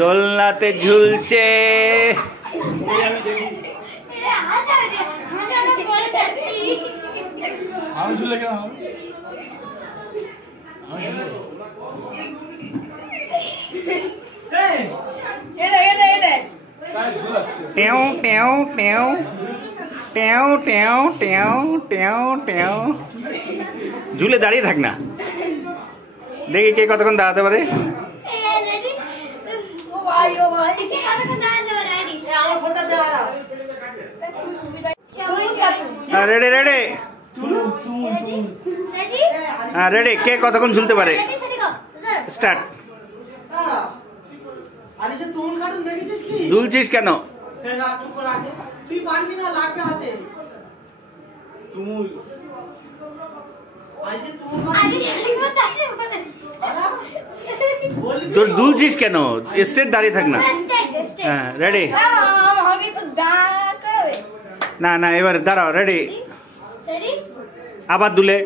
দোলনাতে ঝুলছে। টেও টেও টেও টেও টেও টেও টেও টেও। ঝুলে দাঁড়িয়ে থাক না, দেখি কে কতক্ষণ দাঁড়াতে পারে। রেডি রেডি রেডি, কে কতক্ষণ ঝুলতে পারে? স্টার্ট। দুলছিস কেন? তোর দুলছিস কেন? স্ট্রেট দাঁড়িয়ে থাক না। হ্যাঁ রেডি। না না, এবার দাঁড়াও। রেডি, আবার দুলে।